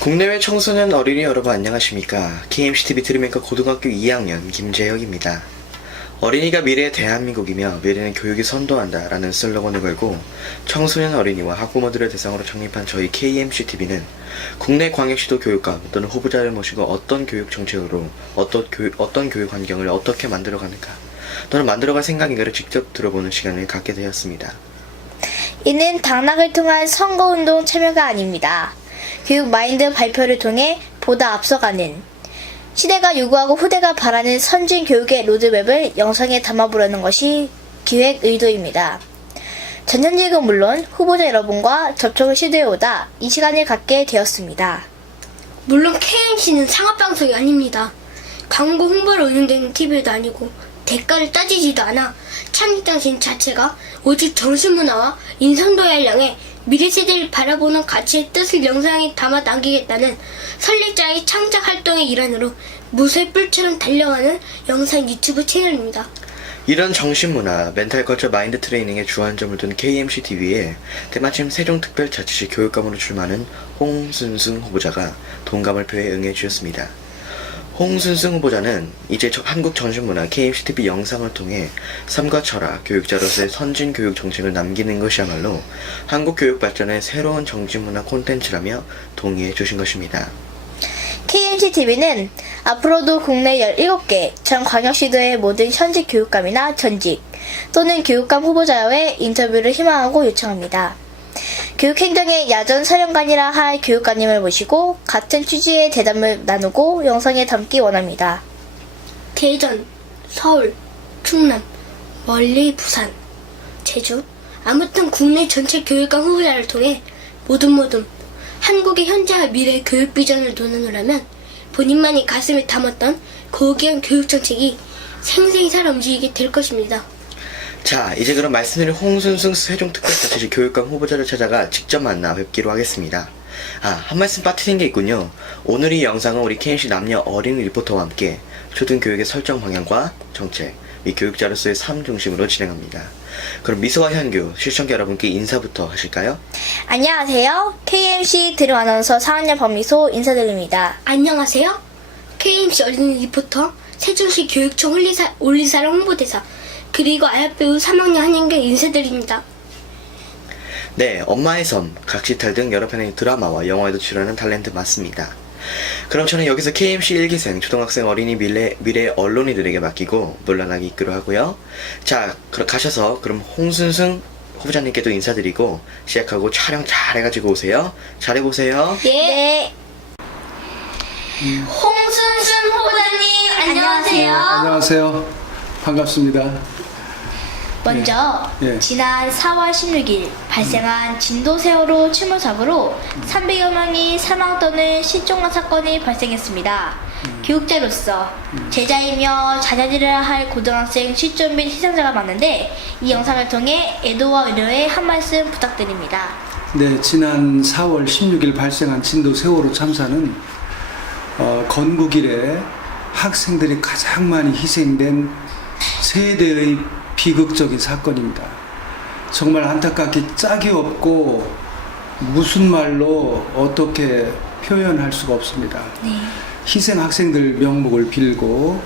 국내외 청소년 어린이 여러분 안녕하십니까. KMCTV 트리메이커 고등학교 2학년 김재혁입니다. 어린이가 미래의 대한민국이며 미래는 교육이 선도한다 라는 슬로건을 걸고 청소년 어린이와 학부모들을 대상으로 창립한 저희 KMCTV는 국내 광역시도 교육감 또는 후보자를 모시고 어떤 교육 정책으로 어떤 교육 환경을 어떻게 만들어가는가 또는 만들어갈 생각인가를 직접 들어보는 시간을 갖게 되었습니다. 이는 당락을 통한 선거운동 참여가 아닙니다. 교육 마인드 발표를 통해 보다 앞서가는 시대가 요구하고 후대가 바라는 선진 교육의 로드맵을 영상에 담아보려는 것이 기획 의도입니다. 전 현직은 물론 후보자 여러분과 접촉을 시도해오다 이 시간을 갖게 되었습니다. 물론 KMC는 상업방송이 아닙니다. 광고 홍보를 운영되는 TV도 아니고 대가를 따지지도 않아 창립 당신 자체가 오직 정신문화와 인성도야를 향해 미래세대를 바라보는 가치의 뜻을 영상에 담아 남기겠다는 설립자의 창작 활동의 일환으로 무쇠 뿔처럼 달려가는 영상 유튜브 채널입니다. 이런 정신문화, 멘탈컬처 마인드 트레이닝에 주안점을 둔 KMCTV에 때마침 세종특별자치시 교육감으로 출마하는 홍순승 후보자가 동감을 표해 응해주셨습니다. 홍순승 후보자는 이제 한국 정신문화 KMCTV 영상을 통해 삶과 철학, 교육자로서의 선진 교육 정책을 남기는 것이야말로 한국 교육 발전의 새로운 정신문화 콘텐츠라며 동의해 주신 것입니다. KMCTV는 앞으로도 국내 17개 전 광역시도의 모든 현직 교육감이나 전직 또는 교육감 후보자와의 인터뷰를 희망하고 요청합니다. 교육행정의 야전 사령관이라 할 교육관님을 모시고 같은 취지의 대담을 나누고 영상에 담기 원합니다. 대전, 서울, 충남, 멀리 부산, 제주, 아무튼 국내 전체 교육감 후보자를 통해 모든 한국의 현재와 미래의 교육 비전을 논하노라면 본인만이 가슴에 담았던 고귀한 교육 정책이 생생히 살아 움직이게 될 것입니다. 자, 이제 그럼 말씀드린 홍순승 세종특별자치시 교육감 후보자를 찾아가 직접 만나 뵙기로 하겠습니다. 한 말씀 빠뜨린 게 있군요. 오늘 이 영상은 우리 KMC 남녀 어린이 리포터와 함께 초등교육의 설정 방향과 정책, 및 교육자로서의 삶 중심으로 진행합니다. 그럼 미소와 현규, 시청자 여러분께 인사부터 하실까요? 안녕하세요. KMC 드림 아나운서 4학년 박미소 인사드립니다. 안녕하세요. KMC 어린이 리포터 세종시 교육청 올리사랑 홍보대사 그리고 아역배우 3학년 한인규 인사드립니다. 네, 엄마의 섬, 각시탈 등 여러 편의 드라마와 영화에도 출연하는 탤런트 맞습니다. 그럼 저는 여기서 KMC 1기생, 초등학생 어린이 미래 언론이들에게 맡기고 논란하기 있기로 하고요. 자, 가셔서 그럼 홍순승 후보자님께도 인사드리고 시작하고 촬영 잘 해가지고 오세요. 잘해보세요. 네. 홍순순 후보자님 안녕하세요. 안녕하세요. 반갑습니다. 먼저 예. 지난 4월 16일 발생한 진도 세월호 침몰 사고로 300여 명이 사망 또는 실종한 사건이 발생했습니다. 교육자로서 제자이며 자녀들을 할 고등학생 실종 및 희생자가 많은데 이 영상을 통해 애도와 위로의 한 말씀 부탁드립니다. 네, 지난 4월 16일 발생한 진도 세월호 참사는 건국 이래 학생들이 가장 많이 희생된 세대의 비극적인 사건입니다. 정말 안타깝게 짝이 없고 무슨 말로 어떻게 표현할 수가 없습니다. 네. 희생 학생들 명목을 빌고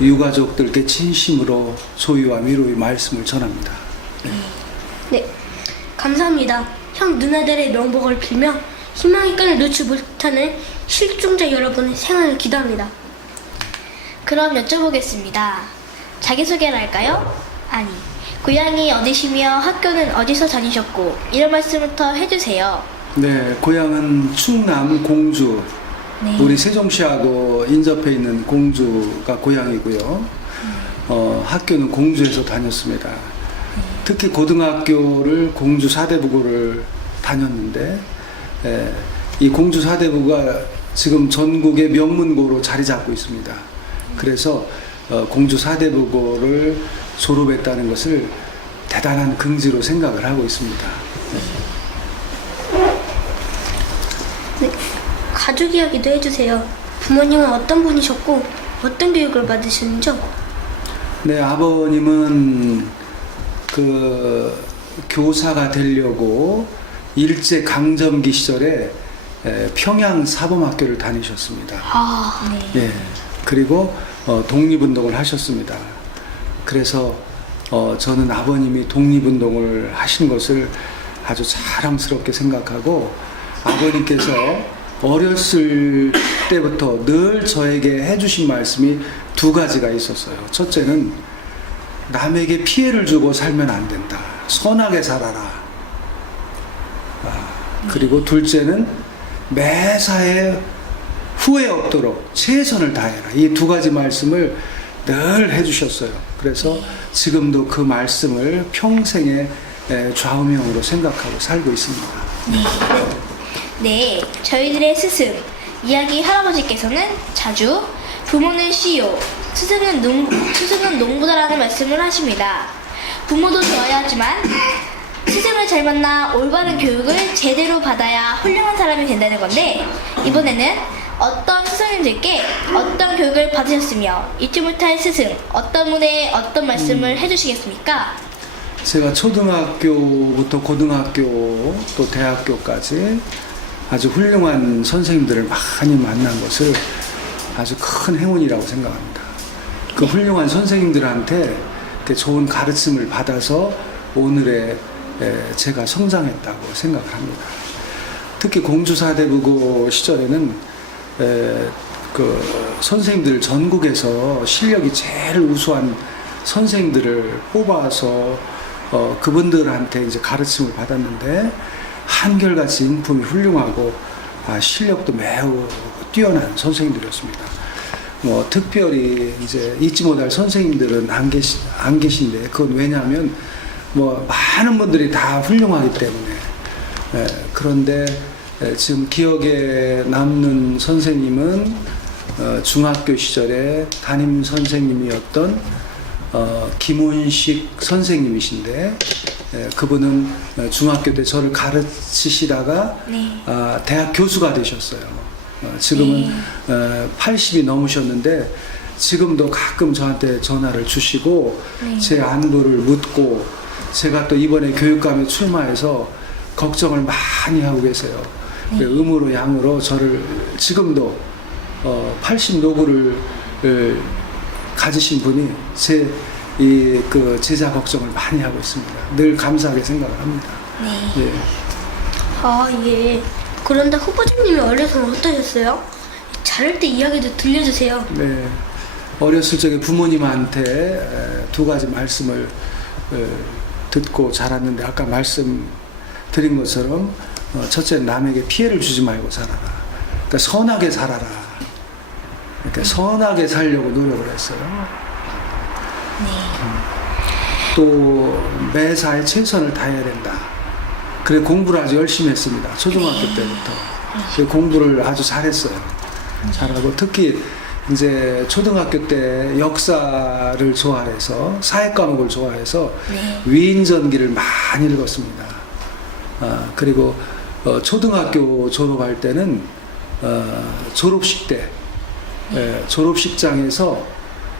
유가족들께 진심으로 소유와 위로의 말씀을 전합니다. 네, 감사합니다. 형 누나들의 명복을 빌며 희망의 끈을 놓지 못하는 실종자 여러분의 생활을 기도합니다. 그럼 여쭤보겠습니다. 자기소개를 할까요? 아니, 고향이 어디시며 학교는 어디서 다니셨고 이런 말씀부터 해주세요. 네, 고향은 충남 공주. 네. 우리 세종시하고 인접해 있는 공주가 고향이고요. 학교는 공주에서 다녔습니다. 특히 고등학교를 공주 사대부고를 다녔는데 이 공주 사대부가 지금 전국의 명문고로 자리 잡고 있습니다. 그래서 공주 사대부고를 졸업했다는 것을 대단한 긍지로 생각을 하고 있습니다. 네, 가족 이야기도 해주세요. 부모님은 어떤 분이셨고 어떤 교육을 받으셨는지요? 네, 아버님은 교사가 되려고 일제 강점기 시절에 평양 사범학교를 다니셨습니다. 아, 네. 예. 그리고 독립운동을 하셨습니다. 그래서 저는 아버님이 독립운동을 하신 것을 아주 자랑스럽게 생각하고, 아버님께서 어렸을 때부터 늘 저에게 해주신 말씀이 두 가지가 있었어요. 첫째는 남에게 피해를 주고 살면 안 된다. 선하게 살아라. 그리고 둘째는 매사에 후회 없도록 최선을 다해라. 이 두 가지 말씀을 늘 해주셨어요. 그래서 지금도 그 말씀을 평생의 좌우명으로 생각하고 살고 있습니다. 네, 저희들의 스승, 이야기 할아버지께서는 자주 부모는 CEO, 스승은 농부다라는 말씀을 하십니다. 부모도 좋아야 하지만 스승을 잘 만나 올바른 교육을 제대로 받아야 훌륭한 사람이 된다는 건데, 이번에는 어떤 스승님들께 어떤 교육을 받으셨으며 잊지 못할 스승, 어떤 분의 어떤 말씀을 해주시겠습니까? 제가 초등학교부터 고등학교 또 대학교까지 아주 훌륭한 선생님들을 많이 만난 것을 아주 큰 행운이라고 생각합니다. 그 훌륭한 선생님들한테 이렇게 좋은 가르침을 받아서 오늘의 제가 성장했다고 생각을 합니다. 특히 공주사대부고 시절에는 그 선생님들 전국에서 실력이 제일 우수한 선생님들을 뽑아서 그분들한테 이제 가르침을 받았는데, 한결같이 인품이 훌륭하고 실력도 매우 뛰어난 선생님들이었습니다. 뭐 특별히 이제 잊지 못할 선생님들은 안 계신데, 그건 왜냐하면 뭐 많은 분들이 다 훌륭하기 때문에. 그런데 지금 기억에 남는 선생님은 중학교 시절에 담임 선생님이었던 김원식 선생님이신데, 그분은 중학교 때 저를 가르치시다가 네. 대학 교수가 되셨어요. 지금은 80이 넘으셨는데 지금도 가끔 저한테 전화를 주시고 제 안부를 묻고, 제가 또 이번에 교육감에 출마해서 걱정을 많이 하고 계세요. 음으로 양으로 저를 지금도 80 노구를 가지신 분이 그 제자 걱정을 많이 하고 있습니다. 늘 감사하게 생각을 합니다. 네. 예. 아, 예. 그런데 후보자님이 어려서는 어떠셨어요? 자랄 때 이야기도 들려주세요. 네. 어렸을 적에 부모님한테 두 가지 말씀을 듣고 자랐는데, 아까 말씀드린 것처럼 첫째는 남에게 피해를 주지 말고 살아라. 그러니까 선하게 살아라. 그러니까 선하게 살려고 노력을 했어요. 또 매사에 최선을 다해야 된다. 그래 공부를 아주 열심히 했습니다. 초등학교 때부터. 그래서 공부를 아주 잘했어요. 잘하고 특히 이제 초등학교 때 역사를 좋아해서, 사회 과목을 좋아해서 위인전기를 많이 읽었습니다. 그리고 초등학교 졸업할 때는 졸업식 때 졸업식장에서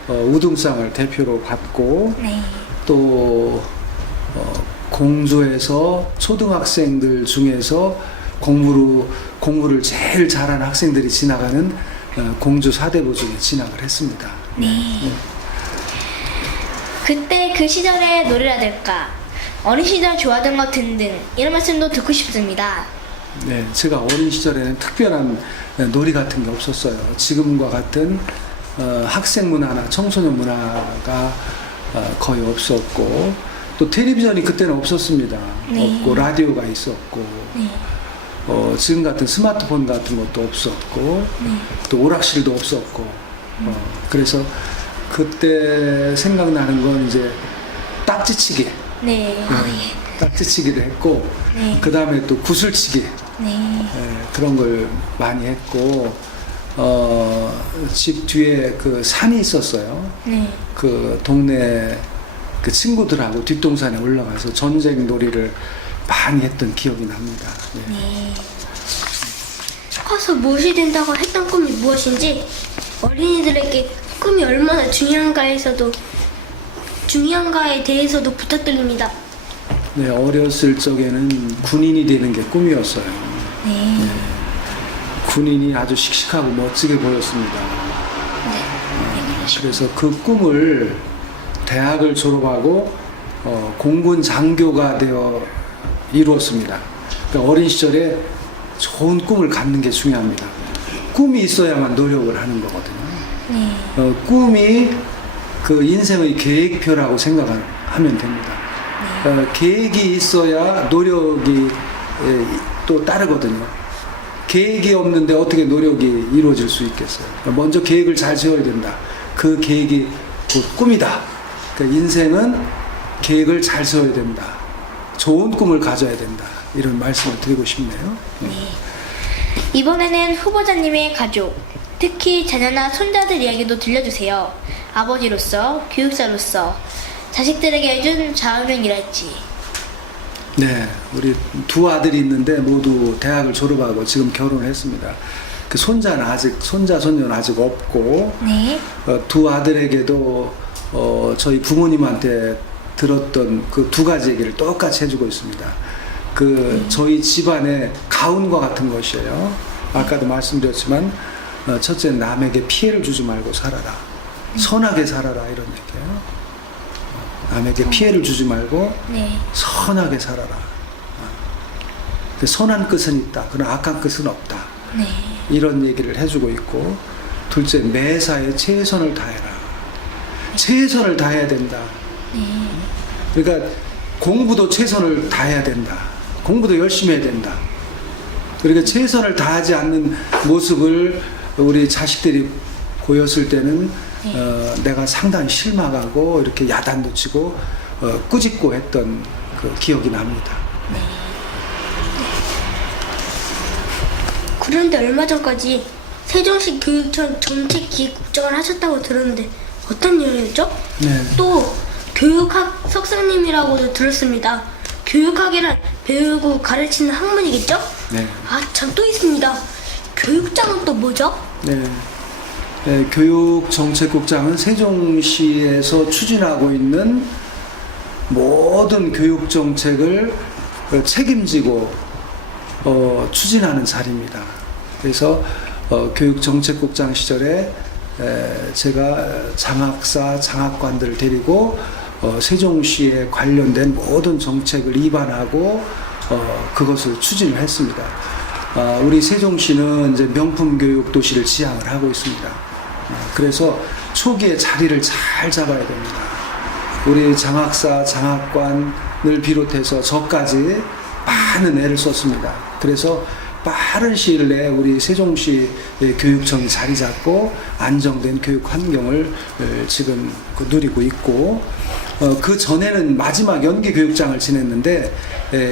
우등상을 대표로 받고, 또 공주에서 초등학생들 중에서 공부를 제일 잘하는 학생들이 지나가는 공주 사대부 중에 진학을 했습니다. 그때 그 시절의 노래라든가 어린 시절 좋아하던 것 등등 이런 말씀도 듣고 싶습니다. 네, 제가 어린 시절에는 특별한 놀이 같은 게 없었어요. 지금과 같은 학생 문화나 청소년 문화가 거의 없었고, 또 텔레비전이 그때는 없었습니다. 없고 라디오가 있었고, 지금 같은 스마트폰 같은 것도 없었고, 또 오락실도 없었고, 그래서 그때 생각나는 건 이제 딱지치기. 딱지치기를 했고, 그 다음에 또 구슬치기. 그런 걸 많이 했고, 집 뒤에 그 산이 있었어요. 그 동네 그 친구들하고 뒷동산에 올라가서 전쟁 놀이를 많이 했던 기억이 납니다. 커서 무엇이 된다고 했던 꿈이 무엇인지, 어린이들에게 꿈이 얼마나 중요한가에 대해서도 부탁드립니다. 네, 어렸을 적에는 군인이 되는 게 꿈이었어요. 군인이 아주 씩씩하고 멋지게 보였습니다. 그래서 그 꿈을 대학을 졸업하고 공군 장교가 되어 이루었습니다. 그러니까 어린 시절에 좋은 꿈을 갖는 게 중요합니다. 꿈이 있어야만 노력을 하는 거거든요. 꿈이 그 인생의 계획표라고 생각하면 됩니다. 계획이 있어야 노력이 또 따르거든요. 계획이 없는데 어떻게 노력이 이루어질 수 있겠어요? 먼저 계획을 잘 세워야 된다. 그 계획이 곧 꿈이다. 그러니까 인생은 계획을 잘 세워야 된다. 좋은 꿈을 가져야 된다. 이런 말씀을 드리고 싶네요. 이번에는 후보자님의 가족, 특히 자녀나 손자들 이야기도 들려주세요. 아버지로서, 교육자로서, 자식들에게 해준 자음행이랄지. 네, 우리 두 아들이 있는데 모두 대학을 졸업하고 지금 결혼을 했습니다. 그 손자는 아직, 손자, 손녀는 아직 없고, 네. 두 아들에게도 저희 부모님한테 들었던 그 두 가지 얘기를 똑같이 해주고 있습니다. 저희 집안의 가훈과 같은 것이에요. 아까도 말씀드렸지만, 첫째는 남에게 피해를 주지 말고 살아라. 선하게 살아라. 이런 얘기예요. 남에게 피해를 주지 말고 네. 선하게 살아라. 선한 끝은 있다. 그러나 악한 끝은 없다. 네. 이런 얘기를 해주고 있고, 둘째, 매사에 최선을 다해라. 최선을 다해야 된다. 그러니까 공부도 최선을 다해야 된다. 공부도 열심히 해야 된다. 그러니까 최선을 다하지 않는 모습을 우리 자식들이 보였을 때는 내가 상당히 실망하고 이렇게 야단도 치고 꾸짖고 했던 그 기억이 납니다. 그런데 얼마 전까지 세종시 교육청 정책기획국장을 하셨다고 들었는데 어떤 일이었죠? 네. 또 교육학 석사님이라고도 들었습니다. 교육학이란 배우고 가르치는 학문이겠죠? 네. 아, 참 또 있습니다. 교육장은 또 뭐죠? 네. 네, 교육정책국장은 세종시에서 추진하고 있는 모든 교육정책을 책임지고 추진하는 자리입니다. 그래서 교육정책국장 시절에 제가 장학사, 장학관들을 데리고 세종시에 관련된 모든 정책을 입안하고 그것을 추진을 했습니다. 우리 세종시는 이제 명품 교육 도시를 지향을 하고 있습니다. 그래서 초기에 자리를 잘 잡아야 됩니다. 우리 장학사, 장학관을 비롯해서 저까지 많은 애를 썼습니다. 그래서 빠른 시일 내에 우리 세종시 교육청이 자리 잡고 안정된 교육 환경을 지금 누리고 있고, 그 전에는 마지막 연기 교육장을 지냈는데,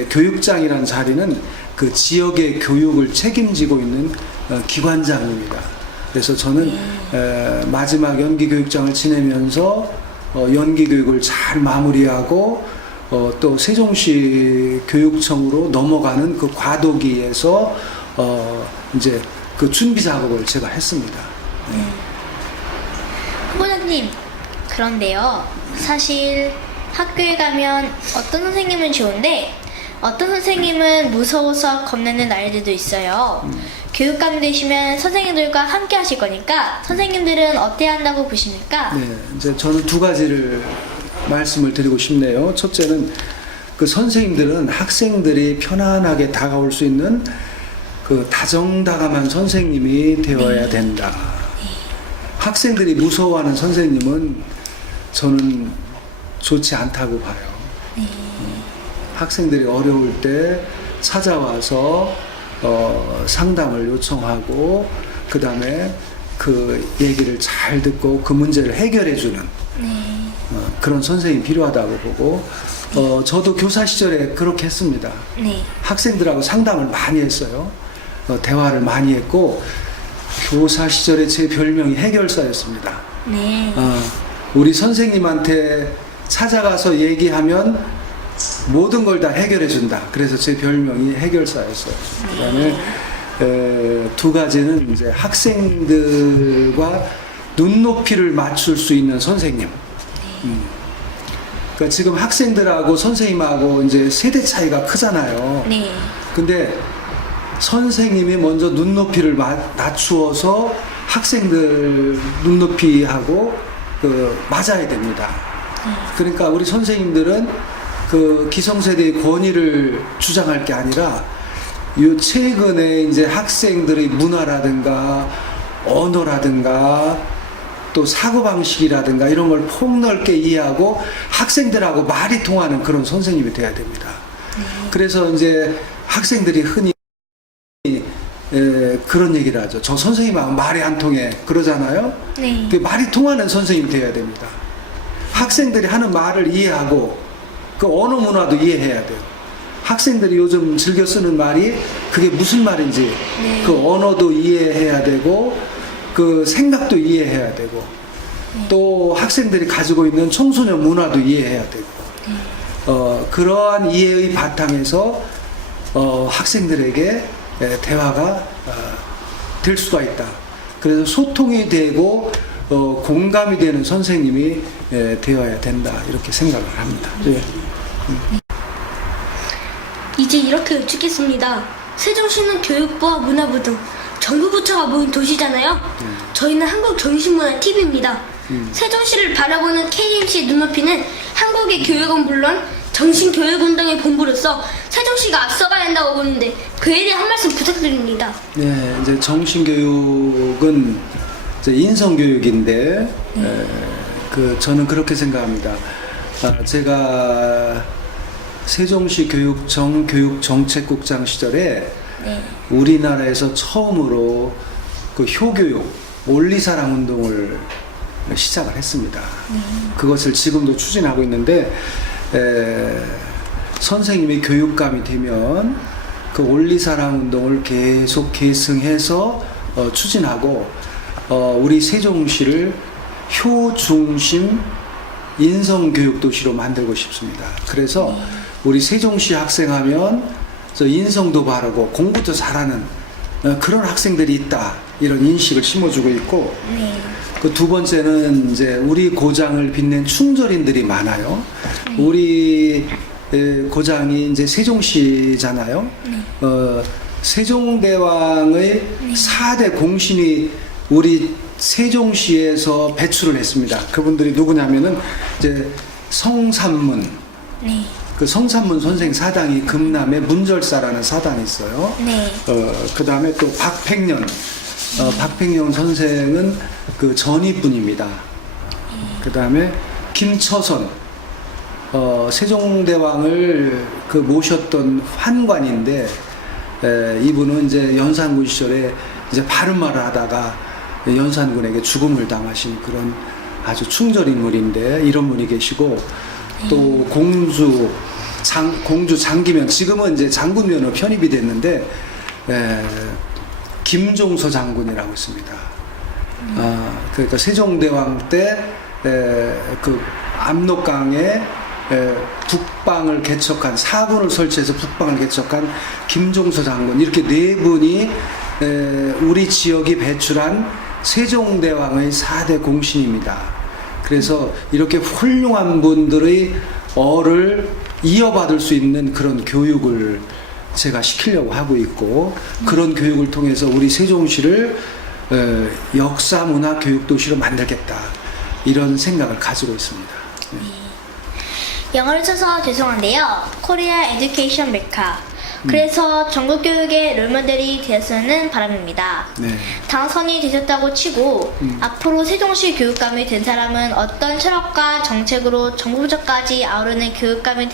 교육장이라는 자리는 그 지역의 교육을 책임지고 있는 기관장입니다. 그래서 저는 마지막 연기 교육장을 지내면서 연기 교육을 잘 마무리하고 또 세종시 교육청으로 넘어가는 그 과도기에서 이제 그 준비 작업을 제가 했습니다. 네. 후보자님, 그런데요. 사실 학교에 가면 어떤 선생님은 좋은데 어떤 선생님은 무서워서 겁내는 아이들도 있어요. 교육감 되시면 선생님들과 함께 하실 거니까 선생님들은 어때야 한다고 보십니까? 네, 이제 저는 두 가지를 말씀을 드리고 싶네요. 첫째는 그 선생님들은 학생들이 편안하게 다가올 수 있는 그 다정다감한 선생님이 되어야 된다. 학생들이 무서워하는 선생님은 저는 좋지 않다고 봐요. 학생들이 어려울 때 찾아와서 상담을 요청하고 그 다음에 그 얘기를 잘 듣고 그 문제를 해결해주는 그런 선생님이 필요하다고 보고, 저도 교사 시절에 그렇게 했습니다. 네. 학생들하고 상담을 많이 했어요. 대화를 많이 했고, 교사 시절에 제 별명이 해결사였습니다. 네. 우리 선생님한테 찾아가서 얘기하면 모든 걸 다 해결해 준다. 그래서 제 별명이 해결사였어요. 그다음에 두 가지는 이제 학생들과 눈높이를 맞출 수 있는 선생님. 그러니까 지금 학생들하고 선생님하고 이제 세대 차이가 크잖아요. 네. 근데 선생님이 먼저 눈높이를 낮추어서 학생들 눈높이하고 맞아야 됩니다. 그러니까 우리 선생님들은 그 기성세대의 권위를 주장할 게 아니라 요 최근에 이제 학생들의 문화라든가 언어라든가 또 사고방식이라든가 이런 걸 폭넓게 이해하고 학생들하고 말이 통하는 그런 선생님이 돼야 됩니다. 그래서 이제 학생들이 흔히 그런 얘기를 하죠. 저 선생님하고 말이 안 통해 그러잖아요. 네. 그 말이 통하는 선생님이 돼야 됩니다. 학생들이 하는 말을 이해하고 그 언어 문화도 이해해야 돼요. 학생들이 요즘 즐겨 쓰는 말이 그게 무슨 말인지 그 언어도 이해해야 되고 그 생각도 이해해야 되고 또 학생들이 가지고 있는 청소년 문화도 이해해야 되고 그러한 이해의 바탕에서 학생들에게 대화가 될 수가 있다. 그래서 소통이 되고 공감이 되는 선생님이 되어야 된다. 이렇게 생각을 합니다. 예. 이제 이렇게 여쭙겠습니다. 세종시는 교육부와 문화부 등 정부 부처가 모인 도시잖아요. 저희는 한국정신문화TV입니다. 세종시를 바라보는 KMC의 눈높이는 한국의 교육은 물론 정신교육운동의 본부로서 세종시가 앞서가야 한다고 보는데 그에 대해 한 말씀 부탁드립니다. 네, 이제 정신교육은 이제 인성교육인데 저는 그렇게 생각합니다. 제가 세종시 교육청 교육정책국장 시절에 우리나라에서 처음으로 그 효교육, 원리사랑 운동을 시작을 했습니다. 그것을 지금도 추진하고 있는데 선생님이 교육감이 되면 그 원리사랑 운동을 계속 계승해서 추진하고 우리 세종시를 효중심 인성교육도시로 만들고 싶습니다. 그래서 우리 세종시 학생하면 인성도 바르고 공부도 잘하는 그런 학생들이 있다, 이런 인식을 심어주고 있고 그 두 번째는 이제 우리 고장을 빛낸 충절인들이 많아요. 우리 고장이 이제 세종시잖아요. 세종대왕의 4대 공신이 우리 세종시에서 배출을 했습니다. 그분들이 누구냐면은 이제 성삼문. 그 성삼문 선생 사당이 금남에 문절사라는 사당이 있어요. 그 다음에 또 박팽년. 박팽년 선생은 그 전이분입니다. 그 다음에 김처선. 세종대왕을 그 모셨던 환관인데, 이분은 이제 연산군 시절에 이제 바른 말을 하다가 연산군에게 죽음을 당하신 그런 아주 충절 인물인데, 이런 분이 계시고, 또 공주 장기면, 지금은 이제 장군면허 편입이 됐는데, 김종서 장군이라고 있습니다. 그러니까 세종대왕 때 그 압록강에 북방을 개척한, 사군을 설치해서 북방을 개척한 김종서 장군, 이렇게 네 분이 우리 지역이 배출한 세종대왕의 4대 공신입니다. 그래서 이렇게 훌륭한 분들의 어를 이어받을 수 있는 그런 교육을 제가 시키려고 하고 있고, 그런 교육을 통해서 우리 세종시를 역사 문화 교육 도시로 만들겠다, 이런 생각을 가지고 있습니다. 영어를 써서 죄송한데요. 코리아 에듀케이션 메카. 그래서 전국 교육의 롤모델이 되었으면 바람입니다. 당선이 되셨다고 치고 앞으로 세종시 교육감이 된 사람은 어떤 철학과 정책으로 정부 부처까지 아우르는 교육감이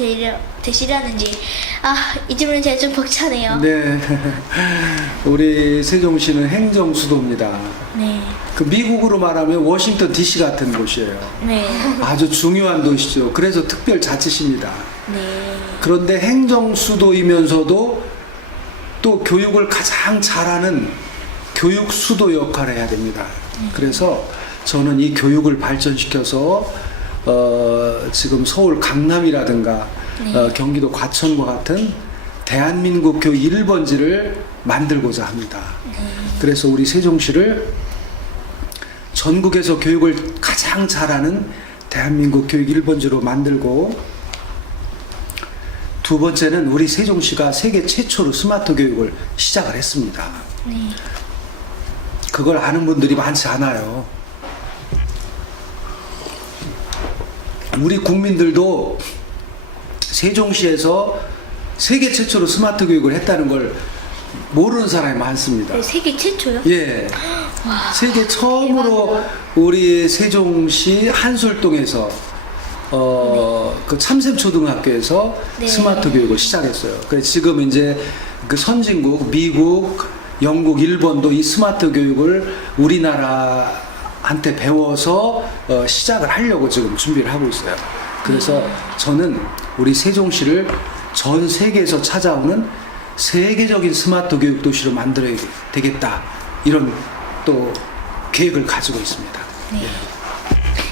되시려는지, 이 질문은 제가 좀 벅차네요. 네, 우리 세종시는 행정 수도입니다. 그 미국으로 말하면 워싱턴 DC 같은 곳이에요. 아주 중요한 도시죠. 그래서 특별 자치시입니다. 그런데 행정 수도이면서도 또 교육을 가장 잘하는 교육 수도 역할을 해야 됩니다. 그래서 저는 이 교육을 발전시켜서 지금 서울 강남이라든가 경기도 과천과 같은 대한민국 교육 1번지를 만들고자 합니다. 그래서 우리 세종시를 전국에서 교육을 가장 잘하는 대한민국 교육 1번지로 만들고, 두 번째는 우리 세종시가 세계 최초로 스마트 교육을 시작을 했습니다. 그걸 아는 분들이 많지 않아요. 우리 국민들도 세종시에서 세계 최초로 스마트 교육을 했다는 걸 모르는 사람이 많습니다. 네, 세계 최초요? 예. 세계 처음으로 우리 세종시 한솔동에서 그 참샘초등학교에서 네. 스마트 교육을 시작했어요. 그래서 지금 이제 그 선진국 미국, 영국, 일본도 이 스마트 교육을 우리나라한테 배워서 시작을 하려고 지금 준비를 하고 있어요. 그래서 저는 우리 세종시를 전 세계에서 찾아오는 세계적인 스마트 교육 도시로 만들어야 되겠다, 이런 또 계획을 가지고 있습니다.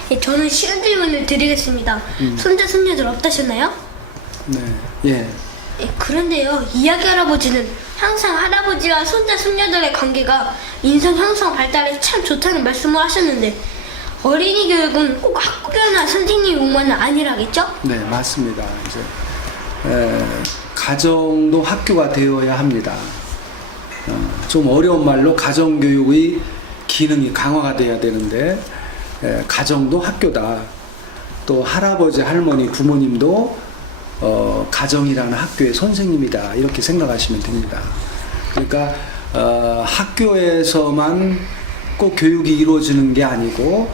네, 저는 쉬운 질문을 드리겠습니다. 손자 손녀들 없다셨나요? 네, 예. 네, 그런데요, 이야기 할아버지는 항상 할아버지와 손자 손녀들의 관계가 인성 형성 발달에 참 좋다는 말씀을 하셨는데, 어린이 교육은 꼭 학교나 선생님만 아니라겠죠? 네, 맞습니다. 이제 가정도 학교가 되어야 합니다. 좀 어려운 말로 가정교육의 기능이 강화가 돼야 되는데, 가정도 학교다. 또 할아버지, 할머니, 부모님도 가정이라는 학교의 선생님이다, 이렇게 생각하시면 됩니다. 그러니까 학교에서만 꼭 교육이 이루어지는 게 아니고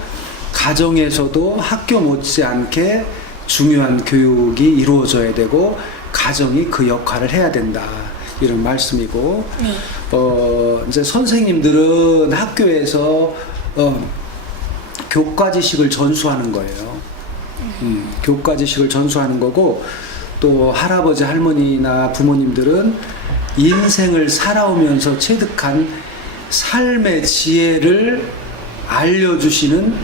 가정에서도 학교 못지않게 중요한 교육이 이루어져야 되고 가정이 그 역할을 해야 된다, 이런 말씀이고, 이제 선생님들은 학교에서 교과지식을 전수하는 거예요. 교과지식을 전수하는 거고, 또 할아버지, 할머니나 부모님들은 인생을 살아오면서 체득한 삶의 지혜를 알려주시는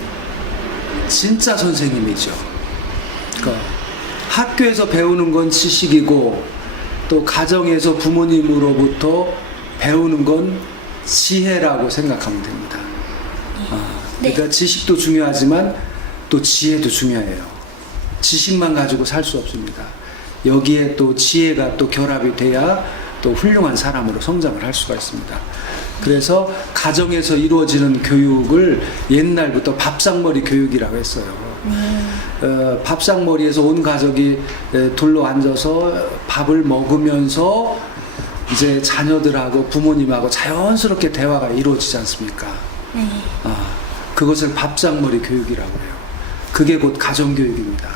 진짜 선생님이죠. 그러니까 학교에서 배우는 건 지식이고, 또 가정에서 부모님으로부터 배우는 건 지혜라고 생각하면 됩니다. 그러니까 지식도 중요하지만 또 지혜도 중요해요. 지식만 가지고 살 수 없습니다. 여기에 또 지혜가 또 결합이 돼야 또 훌륭한 사람으로 성장을 할 수가 있습니다. 그래서 가정에서 이루어지는 교육을 옛날부터 밥상머리 교육이라고 했어요. 밥상머리에서 온 가족이 둘러 앉아서 밥을 먹으면서 이제 자녀들하고 부모님하고 자연스럽게 대화가 이루어지지 않습니까? 그것을 밥상머리 교육이라고 해요. 그게 곧 가정교육입니다.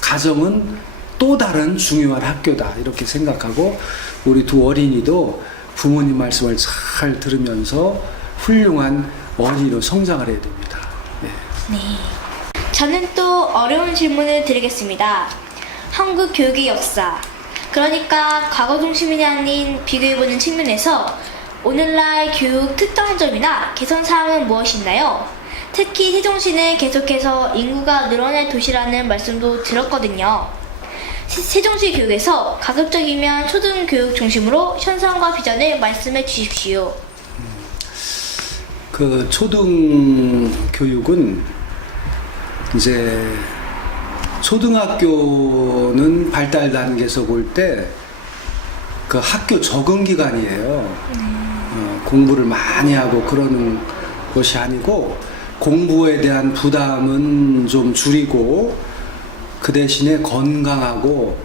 가정은 또 다른 중요한 학교다, 이렇게 생각하고 우리 두 어린이도 부모님 말씀을 잘 들으면서 훌륭한 어린이로 성장을 해야 됩니다. 네. 저는 또 어려운 질문을 드리겠습니다. 한국 교육의 역사, 그러니까 과거 중심이 아닌 비교해보는 측면에서 오늘날 교육 특별한 점이나 개선 사항은 무엇인가요? 특히 세종시는 계속해서 인구가 늘어날 도시라는 말씀도 들었거든요. 세종시 교육에서 가급적이면 초등교육 중심으로 현상과 비전을 말씀해 주십시오. 그 초등교육은 이제 초등학교는 발달 단계에서 볼 때 그 학교 적응 기간이에요. 공부를 많이 하고 그러는 것이 아니고 공부에 대한 부담은 좀 줄이고 그 대신에 건강하고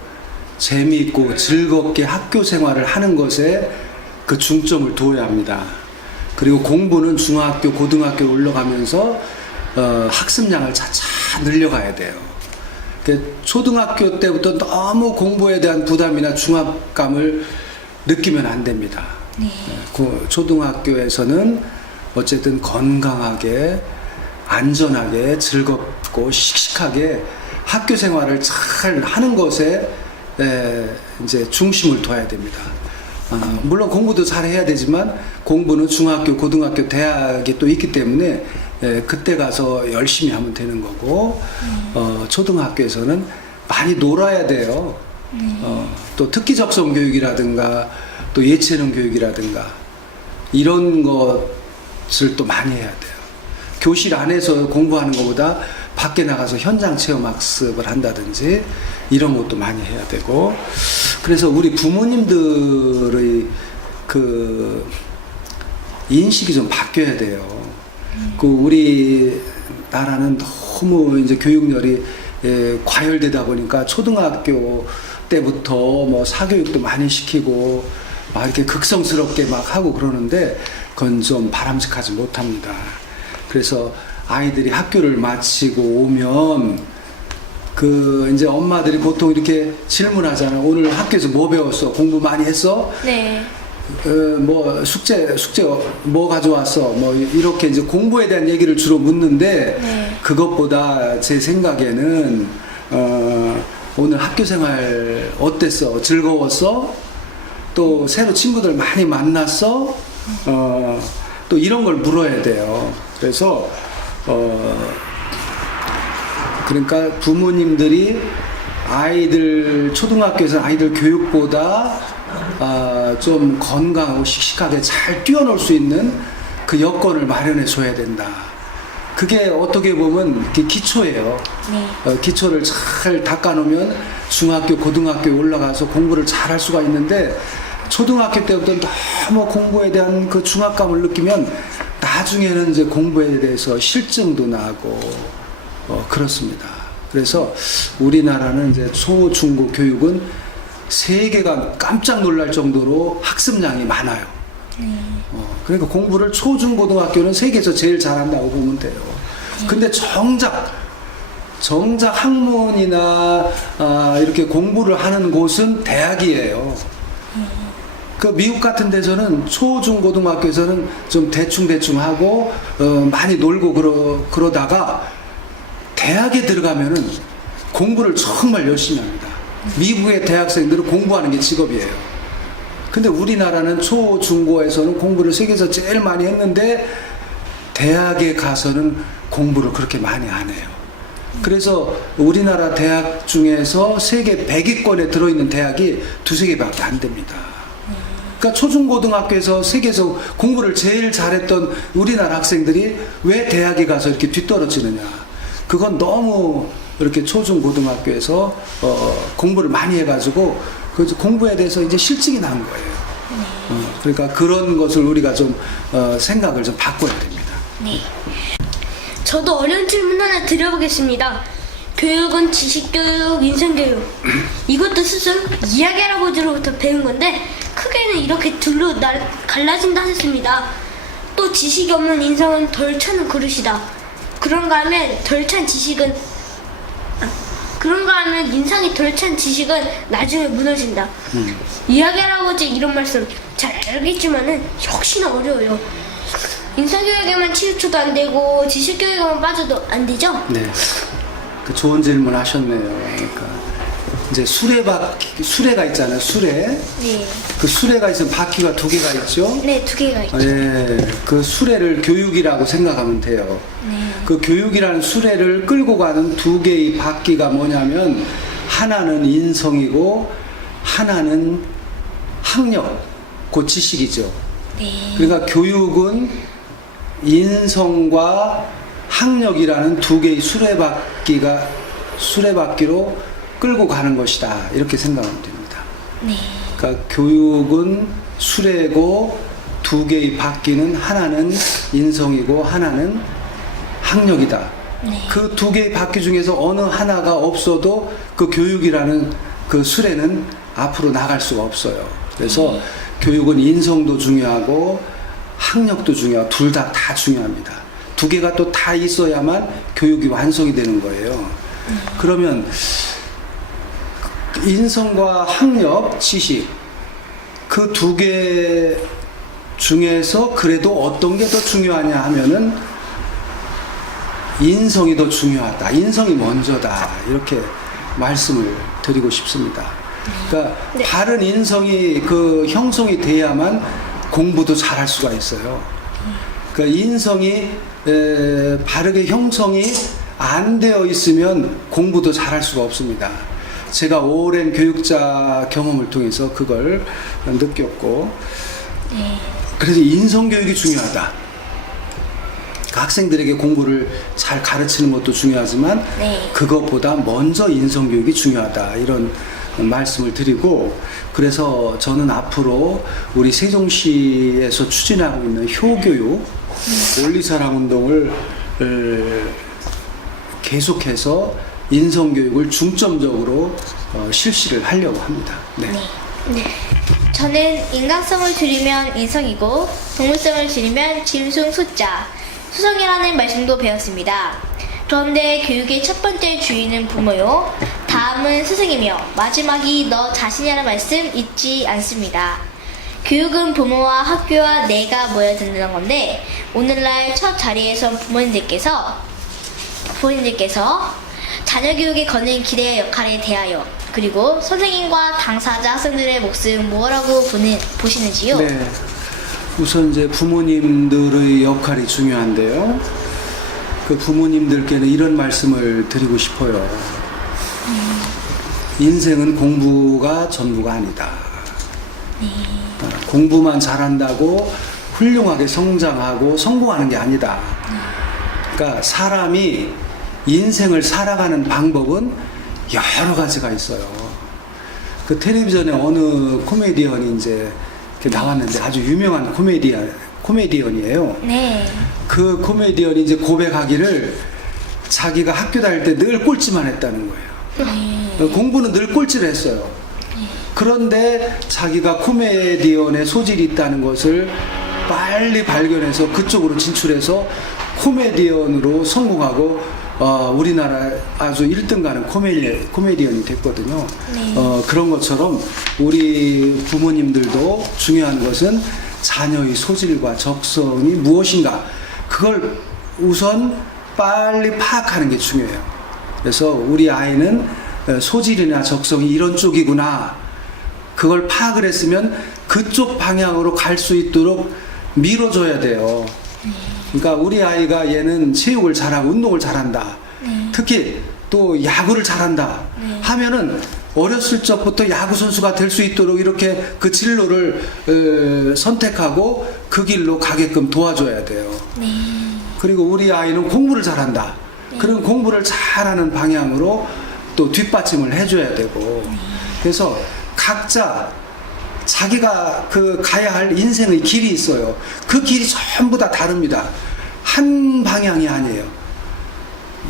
재미있고 즐겁게 학교 생활을 하는 것에 그 중점을 두어야 합니다. 그리고 공부는 중학교, 고등학교 올라가면서 학습량을 차차 늘려가야 돼요. 초등학교 때부터 너무 공부에 대한 부담이나 중압감을 느끼면 안 됩니다. 초등학교에서는 어쨌든 건강하게, 안전하게, 즐겁고 씩씩하게 학교 생활을 잘 하는 것에 이제 중심을 둬야 됩니다. 물론 공부도 잘 해야 되지만 공부는 중학교, 고등학교, 대학이 또 있기 때문에 그때 가서 열심히 하면 되는 거고, 초등학교에서는 많이 놀아야 돼요. 또 특기적성 교육이라든가 또 예체능 교육이라든가 이런 것을 또 많이 해야 돼요. 교실 안에서 공부하는 것보다 밖에 나가서 현장 체험 학습을 한다든지 이런 것도 많이 해야 되고, 그래서 우리 부모님들의 그 인식이 좀 바뀌어야 돼요. 그 우리 나라는 너무 이제 교육열이 과열되다 보니까 초등학교 때부터 뭐 사교육도 많이 시키고 막 이렇게 극성스럽게 막 하고 그러는데 그건 좀 바람직하지 못합니다. 그래서 아이들이 학교를 마치고 오면 그 이제 엄마들이 보통 이렇게 질문하잖아요. 오늘 학교에서 뭐 배웠어? 공부 많이 했어? 네. 뭐 숙제 뭐 가져왔어? 뭐 이렇게 이제 공부에 대한 얘기를 주로 묻는데 네. 그것보다 제 생각에는 오늘 학교 생활 어땠어? 즐거웠어? 또 새로 친구들 많이 만났어? 또 이런 걸 물어야 돼요. 그래서 그러니까 부모님들이 아이들 초등학교에서 아이들 교육보다 좀 건강하고 씩씩하게 잘 뛰어놀 수 있는 그 여건을 마련해 줘야 된다. 그게 어떻게 보면 기초예요. 네. 기초를 잘 닦아놓으면 중학교, 고등학교에 올라가서 공부를 잘 할 수가 있는데 초등학교 때부터 너무 공부에 대한 그 중압감을 느끼면 나중에는 이제 공부에 대해서 실증도 나고 그렇습니다. 그래서 우리나라는 이제 초, 중, 고 교육은 세계가 깜짝 놀랄 정도로 학습량이 많아요. 그러니까 공부를 초, 중, 고등학교는 세계에서 제일 잘한다고 보면 돼요. 근데 정작 학문이나 이렇게 공부를 하는 곳은 대학이에요. 그 미국 같은 데서는 초, 중, 고등학교에서는 좀 대충 하고 많이 놀고 그러다가 대학에 들어가면은 공부를 정말 열심히 합니다. 미국의 대학생들은 공부하는 게 직업이에요. 근데 우리나라는 초, 중고에서는 공부를 세계에서 제일 많이 했는데 대학에 가서는 공부를 그렇게 많이 안 해요. 그래서 우리나라 대학 중에서 세계 100위권에 들어있는 대학이 두세 개밖에 안 됩니다. 그러니까 초중고등학교에서 세계에서 공부를 제일 잘했던 우리나라 학생들이 왜 대학에 가서 이렇게 뒤떨어지느냐. 그건 너무 이렇게 초중고등학교에서 공부를 많이 해가지고 그 공부에 대해서 이제 실증이 난 거예요. 그러니까 그런 것을 우리가 좀 생각을 좀 바꿔야 됩니다. 네. 저도 어려운 질문 하나 드려보겠습니다. 교육은 지식교육, 인성교육. 이것도 스승 이야기 할아버지로부터 배운 건데 크게는 이렇게 둘로 갈라진다 하셨습니다. 또 지식이 없는 인성은 덜 차는 그릇이다. 그런가 하면 인상이 덜 찬 지식은 나중에 무너진다. 이야기 할아버지 이런 말씀 잘 알겠지만은 역시나 어려워요. 인성교육에만 치우쳐도 안 되고 지식교육에만 빠져도 안 되죠? 네. 그 좋은 질문 하셨네요. 그러니까 이제 수레가 있잖아요. 수레. 네. 그 수레가 있으면 바퀴가 두 개가 있죠. 네, 두 개가 있죠. 네. 그 수레를 교육이라고 생각하면 돼요. 네. 그 교육이라는 수레를 끌고 가는 두 개의 바퀴가 뭐냐면 하나는 인성이고 하나는 학력, 그 지식이죠. 네. 그러니까 교육은 인성과 학력이라는 두 개의 수레바퀴로 끌고 가는 것이다. 이렇게 생각하면 됩니다. 네. 그러니까 교육은 수레고 두 개의 바퀴는 하나는 인성이고 하나는 학력이다. 네. 그 두 개의 바퀴 중에서 어느 하나가 없어도 그 교육이라는 그 수레는 앞으로 나갈 수가 없어요. 그래서 교육은 인성도 중요하고 학력도 중요하고 둘 다 중요합니다. 두 개가 또 다 있어야만 교육이 완성이 되는 거예요. 그러면 인성과 학력, 지식 그 두 개 중에서 그래도 어떤 게 더 중요하냐 하면은 인성이 더 중요하다. 인성이 먼저다. 이렇게 말씀을 드리고 싶습니다. 그러니까 네. 바른 인성이 그 형성이 돼야만 공부도 잘할 수가 있어요. 그러니까 인성이 바르게 형성이 안 되어 있으면 공부도 잘할 수가 없습니다. 제가 오랜 교육자 경험을 통해서 그걸 느꼈고, 네. 그래서 인성교육이 중요하다. 그 학생들에게 공부를 잘 가르치는 것도 중요하지만 네. 그것보다 먼저 인성교육이 중요하다 이런 말씀을 드리고, 그래서 저는 앞으로 우리 세종시에서 추진하고 있는 효교육 원리사랑운동을 계속해서 인성교육을 중점적으로 실시를 하려고 합니다. 네. 네. 저는 인간성을 줄이면 인성이고 동물성을 줄이면 짐승 소자, 수성이라는 말씀도 배웠습니다. 그런데 교육의 첫 번째 주인은 부모요. 다음은 스승이며 마지막이 너 자신이라는 말씀 잊지 않습니다. 교육은 부모와 학교와 내가 모여드는 건데 오늘날 첫 자리에서 부모님들께서 자녀 교육에 거는 기대의 역할에 대하여 그리고 선생님과 당사자 학생들의 몫은 뭐라고 보시는지요? 네. 우선 이제 부모님들의 역할이 중요한데요. 그 부모님들께는 이런 말씀을 드리고 싶어요. 인생은 공부가 전부가 아니다. 공부만 잘한다고 훌륭하게 성장하고 성공하는 게 아니다. 그러니까 사람이 인생을 살아가는 방법은 여러 가지가 있어요. 그 텔레비전에 어느 코미디언이 이제 이렇게 나왔는데 아주 유명한 코미디언이에요. 네. 그 코미디언이 이제 고백하기를 자기가 학교 다닐 때 늘 꼴찌만 했다는 거예요. 공부는 늘 꼴찌를 했어요. 그런데 자기가 코미디언의 소질이 있다는 것을 빨리 발견해서 그쪽으로 진출해서 코미디언으로 성공하고 우리나라 아주 1등 가는 코미디언이 됐거든요. 네. 그런 것처럼 우리 부모님들도 중요한 것은 자녀의 소질과 적성이 무엇인가 그걸 우선 빨리 파악하는 게 중요해요. 그래서 우리 아이는 소질이나 적성이 이런 쪽이구나 그걸 파악을 했으면 그쪽 방향으로 갈 수 있도록 밀어줘야 돼요. 그러니까 우리 아이가 얘는 체육을 잘하고 운동을 잘한다. 특히 또 야구를 잘한다. 하면은 어렸을 적부터 야구 선수가 될 수 있도록 이렇게 그 진로를 선택하고 그 길로 가게끔 도와줘야 돼요. 그리고 우리 아이는 공부를 잘한다. 그런 공부를 잘하는 방향으로 또 뒷받침을 해줘야 되고. 그래서 각자 자기가 그 가야 할 인생의 길이 있어요. 그 길이 전부 다 다릅니다. 한 방향이 아니에요.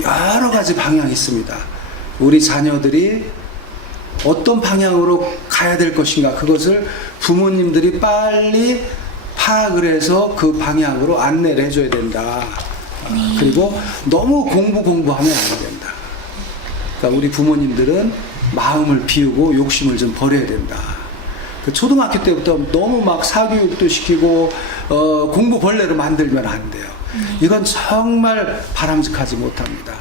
여러 가지 방향이 있습니다. 우리 자녀들이 어떤 방향으로 가야 될 것인가 그것을 부모님들이 빨리 파악을 해서 그 방향으로 안내를 해줘야 된다. 그리고 너무 공부하면 안 된다. 그러니까 우리 부모님들은 마음을 비우고 욕심을 좀 버려야 된다. 그 초등학교 때부터 너무 막 사교육도 시키고 공부 벌레로 만들면 안 돼요. 이건 정말 바람직하지 못합니다.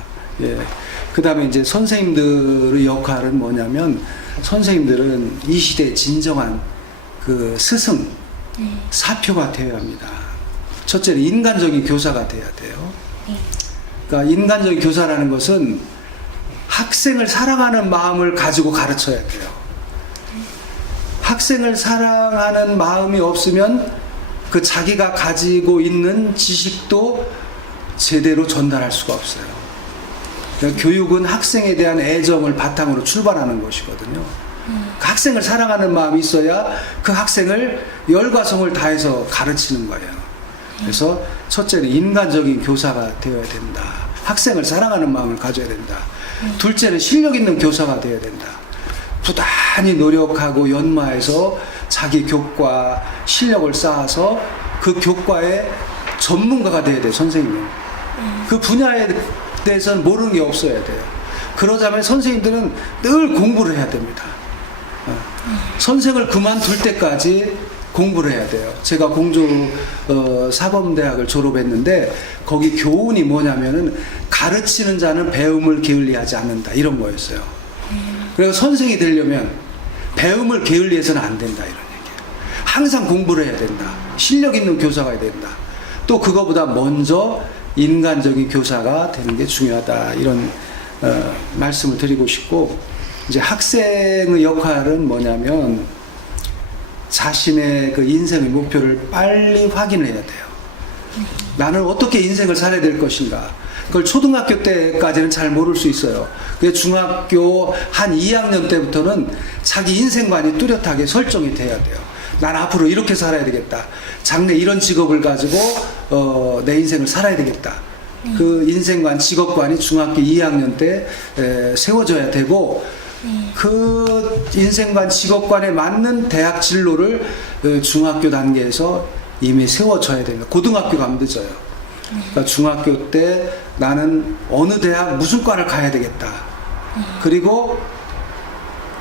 예. 그 다음에 이제 선생님들의 역할은 뭐냐면 선생님들은 이 시대의 진정한 그 스승, 사표가 되어야 합니다. 첫째는 인간적인 교사가 돼야 돼요. 그러니까 인간적인 교사라는 것은 학생을 사랑하는 마음을 가지고 가르쳐야 돼요. 학생을 사랑하는 마음이 없으면 그 자기가 가지고 있는 지식도 제대로 전달할 수가 없어요. 그러니까 교육은 학생에 대한 애정을 바탕으로 출발하는 것이거든요. 그 학생을 사랑하는 마음이 있어야 그 학생을 열과 성을 다해서 가르치는 거예요. 그래서 첫째는 인간적인 교사가 되어야 된다. 학생을 사랑하는 마음을 가져야 된다. 둘째는 실력 있는 교사가 되어야 된다. 부단히 노력하고 연마해서 자기 교과 실력을 쌓아서 그 교과의 전문가가 돼야 돼요. 선생님은 그 분야에 대해서는 모르는 게 없어야 돼요. 그러자면 선생님들은 늘 공부를 해야 됩니다. 선생을 그만둘 때까지 공부를 해야 돼요. 제가 공주 사범대학을 졸업했는데 거기 교훈이 뭐냐면은 가르치는 자는 배움을 게을리하지 않는다 이런 거였어요. 그래서 선생이 되려면 배움을 게을리해서는 안 된다 이런 얘기예요. 항상 공부를 해야 된다. 실력 있는 교사가 해야 된다. 또 그거보다 먼저 인간적인 교사가 되는 게 중요하다 이런 말씀을 드리고 싶고, 이제 학생의 역할은 뭐냐면 자신의 그 인생의 목표를 빨리 확인을 해야 돼요. 나는 어떻게 인생을 살아야 될 것인가. 그걸 초등학교 때까지는 잘 모를 수 있어요. 그 중학교 한 2학년 때부터는 자기 인생관이 뚜렷하게 설정이 돼야 돼요. 난 앞으로 이렇게 살아야 되겠다. 장래 이런 직업을 가지고 내 인생을 살아야 되겠다. 그 인생관, 직업관이 중학교 2학년 때 세워져야 되고 그 인생관, 직업관에 맞는 대학 진로를 중학교 단계에서 이미 세워져야 됩니다. 고등학교 가면 늦어요. 그러니까 중학교 때 나는 어느 대학 무슨 과를 가야 되겠다. 그리고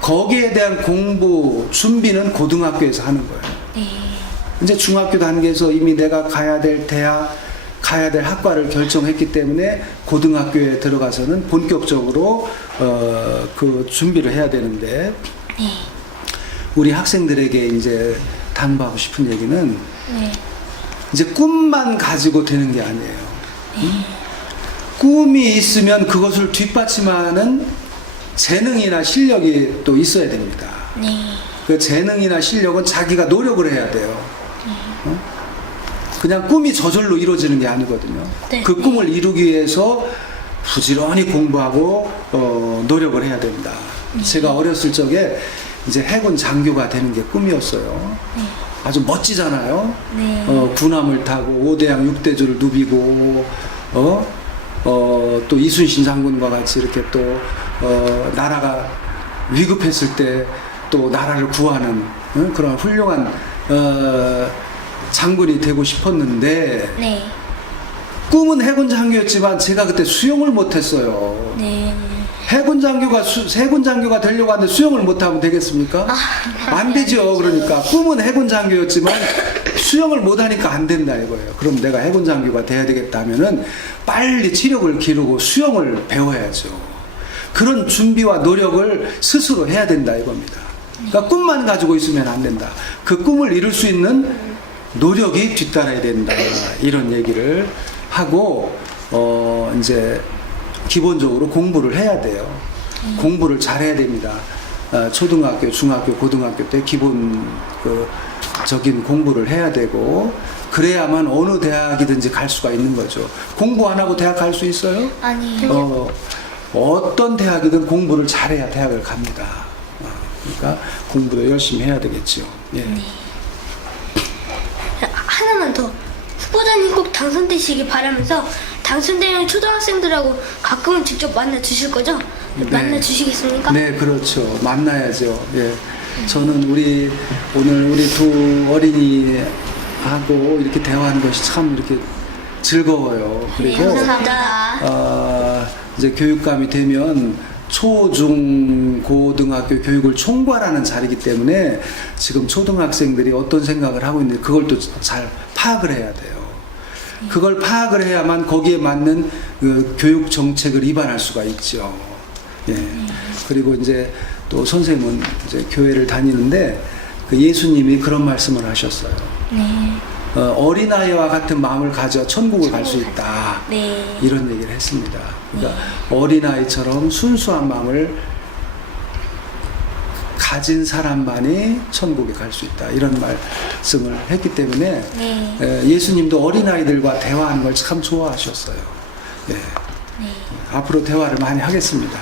거기에 대한 공부, 준비는 고등학교에서 하는 거예요. 이제 중학교 단계에서 이미 내가 가야 될 대학, 가야 될 학과를 결정했기 때문에 고등학교에 들어가서는 본격적으로 그 준비를 해야 되는데 우리 학생들에게 이제 당부하고 싶은 얘기는 이제 꿈만 가지고 되는 게 아니에요. 꿈이 있으면 그것을 뒷받침하는 재능이나 실력이 또 있어야 됩니다. 그 재능이나 실력은 자기가 노력을 해야 돼요. 그냥 꿈이 저절로 이루어지는 게 아니거든요. 그 꿈을 이루기 위해서 부지런히 공부하고 노력을 해야 됩니다. 제가 어렸을 적에 이제 해군 장교가 되는 게 꿈이었어요. 아주 멋지잖아요. 군함을 타고 5대양 6대주를 누비고 또 이순신 장군과 같이 이렇게 또 나라가 위급했을 때 또 나라를 구하는 그런 훌륭한 장군이 되고 싶었는데 꿈은 해군 장교였지만 제가 그때 수영을 못했어요. 해군 장교가 되려고 하는데 수영을 못하면 되겠습니까? 안 되죠. 그러니까 꿈은 해군 장교였지만 수영을 못하니까 안 된다 이거예요. 그럼 내가 해군 장교가 돼야 되겠다 하면은 빨리 체력을 기르고 수영을 배워야죠. 그런 준비와 노력을 스스로 해야 된다 이겁니다. 그러니까 꿈만 가지고 있으면 안 된다. 그 꿈을 이룰 수 있는 노력이 뒤따라야 된다. 이런 얘기를 하고 이제 기본적으로 공부를 해야 돼요. 공부를 잘해야 됩니다. 초등학교, 중학교, 고등학교 때 기본적인 공부를 해야 되고 그래야만 어느 대학이든지 갈 수가 있는 거죠. 공부 안 하고 대학 갈 수 있어요? 아니요. 어떤 대학이든 공부를 잘해야 대학을 갑니다. 그러니까 공부도 열심히 해야 되겠죠. 예. 하나만 더. 후보자님 꼭 당선되시길 바라면서 당선되는 초등학생들하고 가끔은 직접 만나 주실 거죠? 만나 주시겠습니까? 네, 그렇죠. 만나야죠. 예. 저는 오늘 우리 두 어린이하고 이렇게 대화하는 것이 참 이렇게 즐거워요. 그리고 감사합니다. 이제 교육감이 되면 초, 중, 고등학교 교육을 총괄하는 자리이기 때문에 지금 초등학생들이 어떤 생각을 하고 있는지 그걸 또 잘 파악을 해야 돼요. 그걸 파악을 해야만 거기에 맞는 그 교육 정책을 입안할 수가 있죠. 예. 그리고 이제 또 선생님은 이제 교회를 다니는데 그 예수님이 그런 말씀을 하셨어요. 어린아이와 같은 마음을 가져 천국을 갈 수 있다. 이런 얘기를 했습니다. 그러니까 어린아이처럼 순수한 마음을 가진 사람만이 천국에 갈 수 있다. 이런 말씀을 했기 때문에 예수님도 어린아이들과 대화하는 걸 참 좋아하셨어요. 예. 앞으로 대화를 많이 하겠습니다.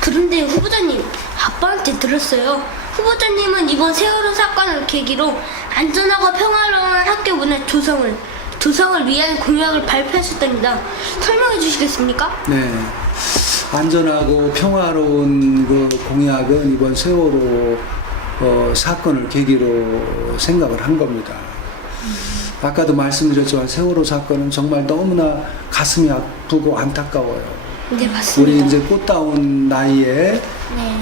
그런데 후보자님, 아빠한테 들었어요. 후보자님은 이번 세월호 사건을 계기로 안전하고 평화로운 학교 문화 조성을 위한 공약을 발표하셨답니다. 설명해 주시겠습니까? 네. 안전하고 평화로운 그 공약은 이번 세월호 사건을 계기로 생각을 한 겁니다. 아까도 말씀드렸지만 세월호 사건은 정말 너무나 가슴이 아프고 안타까워요. 네, 맞습니다. 우리 이제 꽃다운 나이에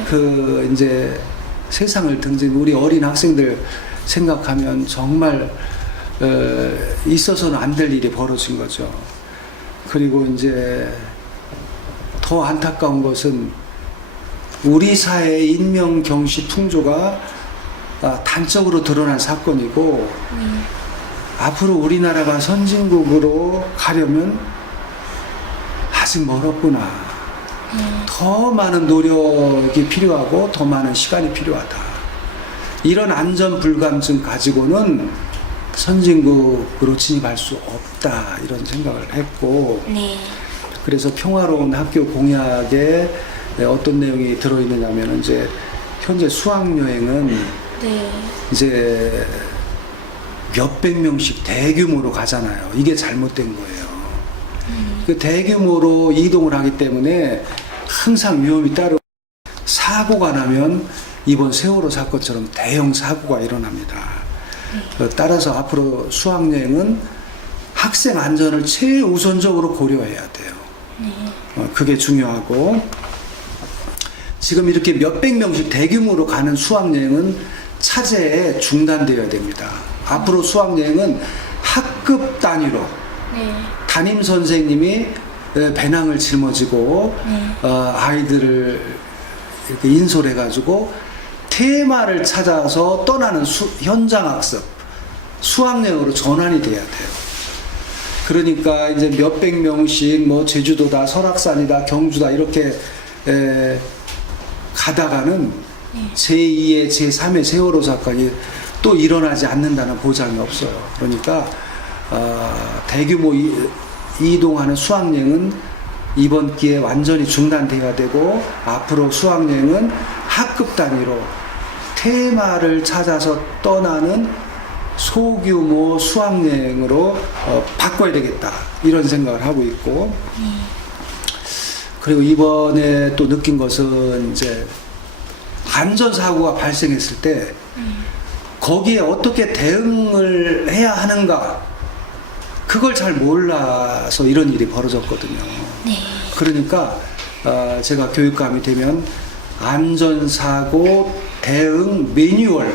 그 이제 세상을 등진 우리 어린 학생들 생각하면 정말 있어서는 안 될 일이 벌어진 거죠. 그리고 이제 더 안타까운 것은 우리 사회의 인명 경시 풍조가 단적으로 드러난 사건이고 앞으로 우리나라가 선진국으로 가려면 아직 멀었구나. 더 많은 노력이 필요하고 더 많은 시간이 필요하다. 이런 안전 불감증 가지고는 선진국으로 진입할 수 없다 이런 생각을 했고 네. 그래서 평화로운 학교 공약에 어떤 내용이 들어있느냐면 이제 현재 수학여행은 네. 이제 몇백 명씩 대규모로 가잖아요. 이게 잘못된 거예요. 그 대규모로 이동을 하기 때문에 항상 위험이 따르고 사고가 나면 이번 세월호 사건처럼 대형 사고가 일어납니다. 따라서 앞으로 수학여행은 학생 안전을 최우선적으로 고려해야 돼요. 그게 중요하고 지금 이렇게 몇백 명씩 대규모로 가는 수학여행은 차제에 중단되어야 됩니다. 앞으로 수학여행은 학급 단위로 네. 담임 선생님이 배낭을 짊어지고 아이들을 이렇게 인솔해가지고 테마를 찾아서 떠나는 현장 학습, 수학여행으로 전환이 돼야 돼요. 그러니까 이제 몇백 명씩 뭐 제주도다, 설악산이다, 경주다 이렇게 가다가는 제2의 제3의 세월호 사건이 또 일어나지 않는다는 보장이 없어요. 그러니까 대규모 이동하는 수학여행은 이번 기회에 완전히 중단돼야 되고 앞으로 수학여행은 학급 단위로 테마를 찾아서 떠나는 소규모 수학여행으로 바꿔야 되겠다 이런 생각을 하고 있고 그리고 이번에 또 느낀 것은 이제 안전사고가 발생했을 때 거기에 어떻게 대응을 해야 하는가 그걸 잘 몰라서 이런 일이 벌어졌거든요. 네. 그러니까 제가 교육감이 되면 안전사고 대응 매뉴얼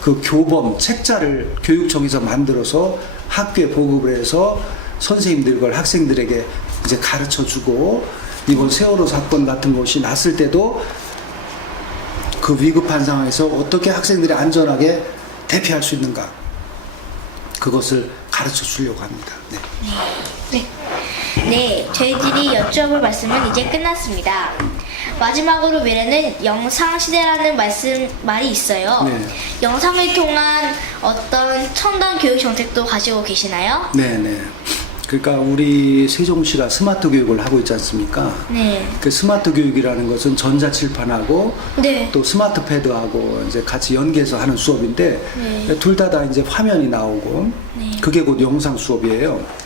그 교범 책자를 교육청에서 만들어서 학교에 보급을 해서 선생님들 걸 학생들에게 이제 가르쳐 주고 이번 세월호 사건 같은 것이 났을 때도 그 위급한 상황에서 어떻게 학생들이 안전하게 대피할 수 있는가 그것을 가르쳐 주려고 합니다. 네. 네. 네, 저희들이 여쭤볼 말씀은 이제 끝났습니다. 마지막으로 미래는 영상 시대라는 말이 있어요. 네. 영상을 통한 어떤 첨단 교육 정책도 가지고 계시나요? 네. 그러니까 우리 세종시가 스마트 교육을 하고 있지 않습니까? 네. 그 스마트 교육이라는 것은 전자칠판하고 네. 또 스마트 패드하고 이제 같이 연계해서 하는 수업인데 네. 둘 다 이제 화면이 나오고 그게 곧 영상 수업이에요.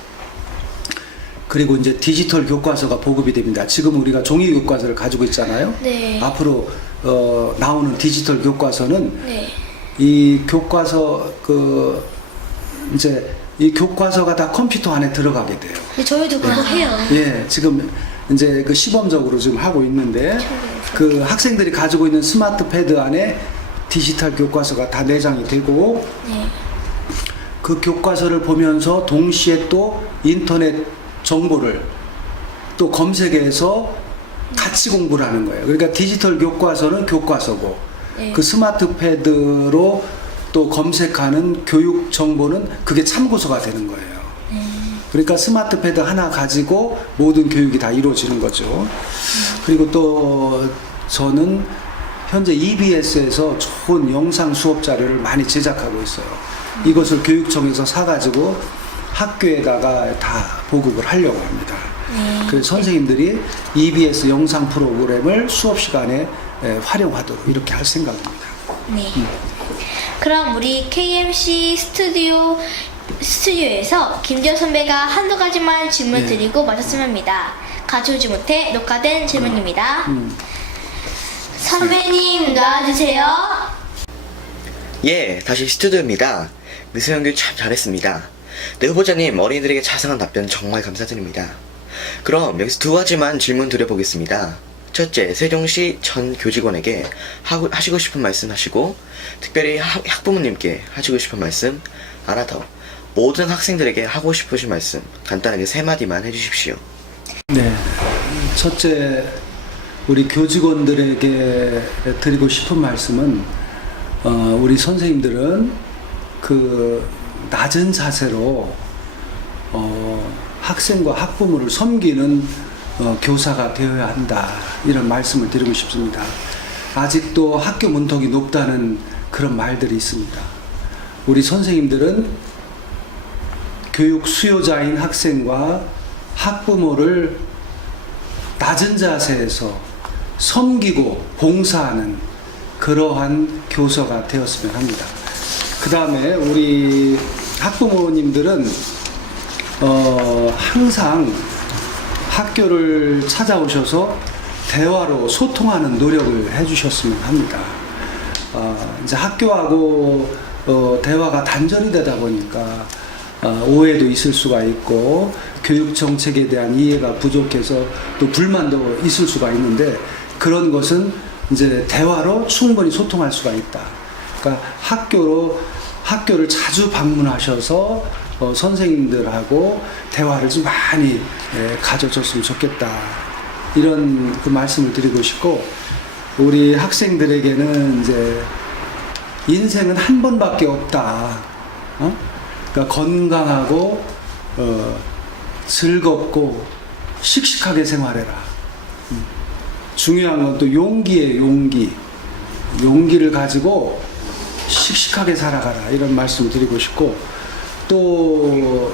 그리고 이제 디지털 교과서가 보급이 됩니다. 지금 우리가 종이 교과서를 가지고 있잖아요. 네. 앞으로 나오는 디지털 교과서는 네. 이 교과서 이제 이 교과서가 다 컴퓨터 안에 들어가게 돼요. 근데 저희도 그거 해요. 예, 지금 이제 그 시범적으로 지금 하고 있는데 그 학생들이 가지고 있는 스마트 패드 안에 디지털 교과서가 다 내장이 되고 네. 그 교과서를 보면서 동시에 또 인터넷 정보를 또 검색해서 같이 공부를 하는 거예요. 그러니까 디지털 교과서는 교과서고 네. 그 스마트 패드로 또 검색하는 교육 정보는 그게 참고서가 되는 거예요. 그러니까 스마트 패드 하나 가지고 모든 교육이 다 이루어지는 거죠. 그리고 또 저는 현재 EBS에서 좋은 영상 수업 자료를 많이 제작하고 있어요. 이것을 교육청에서 사가지고 학교에다가 다 보급을 하려고 합니다. 그래서 선생님들이 EBS 영상 프로그램을 수업 시간에 활용하도록 이렇게 할 생각입니다. 네. 그럼 우리 KMC 스튜디오에서 김지호 선배가 한두 가지만 질문 네. 드리고 마쳤으면 합니다. 가져오지 못해 녹화된 질문입니다. 선배님 나와주세요. 예, 다시 스튜디오입니다. 미수영 교육 참 잘했습니다. 네, 후보자님, 어린이들에게 자상한 답변 정말 감사드립니다. 그럼 여기서 두 가지만 질문 드려보겠습니다. 첫째, 세종시 전 교직원에게 하시고 싶은 말씀 하시고, 특별히 학부모님께 하시고 싶은 말씀, 하나 더, 모든 학생들에게 하고 싶으신 말씀, 간단하게 3마디만 해주십시오. 네. 첫째, 우리 교직원들에게 드리고 싶은 말씀은, 우리 선생님들은 그 낮은 자세로, 학생과 학부모를 섬기는 교사가 되어야 한다. 이런 말씀을 드리고 싶습니다. 아직도 학교 문턱이 높다는 그런 말들이 있습니다. 우리 선생님들은 교육 수요자인 학생과 학부모를 낮은 자세에서 섬기고 봉사하는 그러한 교서가 되었으면 합니다. 그 다음에 우리 학부모님들은 항상 학교를 찾아오셔서 대화로 소통하는 노력을 해주셨으면 합니다. 이제 학교하고 대화가 단절이 되다 보니까 오해도 있을 수가 있고 교육 정책에 대한 이해가 부족해서 또 불만도 있을 수가 있는데 그런 것은 이제 대화로 충분히 소통할 수가 있다. 그러니까 학교를 자주 방문하셔서 선생님들하고 대화를 좀 많이 가져줬으면 좋겠다. 이런 그 말씀을 드리고 싶고 우리 학생들에게는 이제 인생은 한 번밖에 없다. 그러니까 건강하고 즐겁고 씩씩하게 생활해라. 중요한 건 또 용기예요. 용기를 가지고 씩씩하게 살아가라. 이런 말씀을 드리고 싶고 또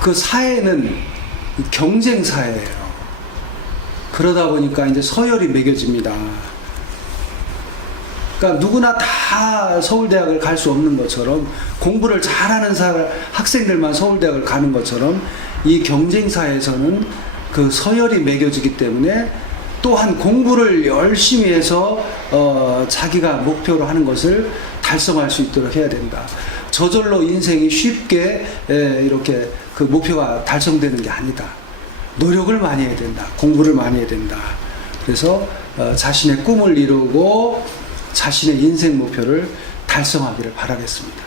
그 사회는 경쟁 사회예요. 그러다 보니까 이제 서열이 매겨집니다. 그러니까 누구나 다 서울대학을 갈 수 없는 것처럼 공부를 잘하는 학생들만 서울대학을 가는 것처럼 이 경쟁사에서는 그 서열이 매겨지기 때문에 또한 공부를 열심히 해서 자기가 목표로 하는 것을 달성할 수 있도록 해야 된다. 저절로 인생이 쉽게 이렇게 그 목표가 달성되는 게 아니다. 노력을 많이 해야 된다. 공부를 많이 해야 된다. 그래서 자신의 꿈을 이루고 자신의 인생 목표를 달성하기를 바라겠습니다.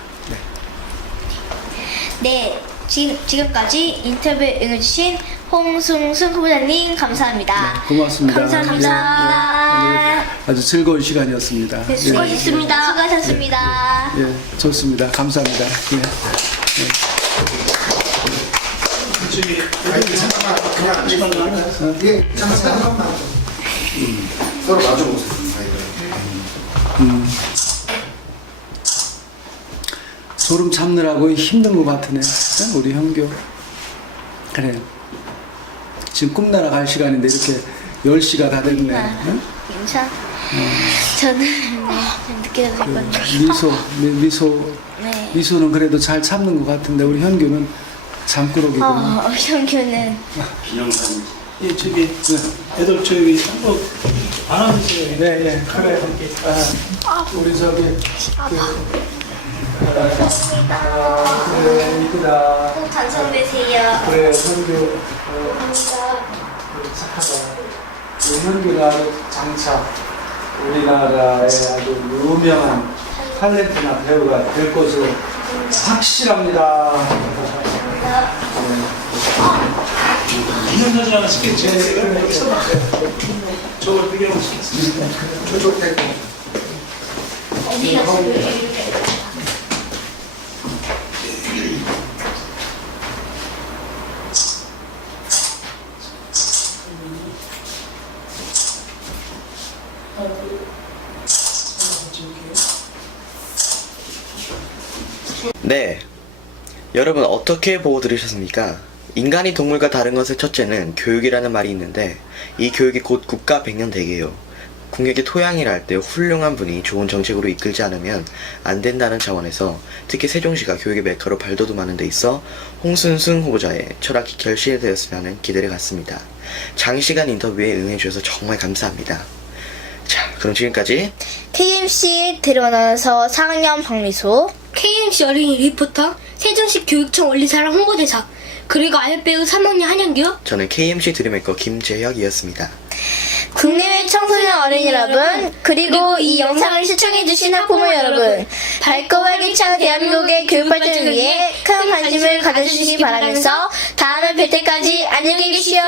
네, 지금까지 인터뷰 응해주신 홍승순 후보자님 감사합니다. 네, 고맙습니다. 감사합니다. 아주 즐거운 시간이었습니다. 네, 수고하셨습니다. 수고하셨습니다. 예, 좋습니다. 감사합니다. 예. 잠깐만. 서로 마주보세요. 졸음 참느라고 힘든 것 같으네. 우리 형교. 그래. 지금 꿈나라 갈 시간인데 이렇게 10시가 다 됐네. 응? 괜찮아. 저는 좀 늦게 됐거든요. 네. 미소는 그래도 잘 참는 것 같은데 우리 현규는 잠꾸러기구나. 형규는 기념사진. 예, 저기 애들 저기 한국 안 하는 시간에. 네, 그래. 우리 저기 그래 이쁘다. 꼭 당첨되세요. 그래 현규 착하다. 우리 현규가 아주 장차 우리나라의 아주 유명한 탤런트나 배우가 될 것으로 확실합니다. 기념사진 하나 찍겠지. 저걸 비교하고 찍겠습니다. 저쪽 대 네, 여러분 어떻게 보고 들으셨습니까? 인간이 동물과 다른 것의 첫째는 교육이라는 말이 있는데 이 교육이 곧 국가 백년대계요. 국력의 토양이라 할 때 훌륭한 분이 좋은 정책으로 이끌지 않으면 안 된다는 차원에서 특히 세종시가 교육의 메카로 발돋움하는 데 있어 홍순승 후보자의 철학이 결실되었으면 하는 기대를 갖습니다. 장시간 인터뷰에 응해주셔서 정말 감사합니다. 자, 그럼 지금까지 KMC 대리원아나운서 4학년 박미소, KMC 어린이 리포터, 세종시 교육청 원리사랑 홍보대사, 그리고 아역배우 3학년 한영규, 저는 KMC 드림메이커 김재혁이었습니다. 국내외 청소년 어린이 여러분, 그리고 이 영상을 시청해주신 학부모 여러분, 밝고 활기찬 대한민국의 교육 발전을 위해 큰 관심을 가져주시기 바라면서 다음에 뵐 때까지 안녕히 계십시오.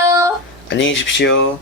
안녕히 계십시오.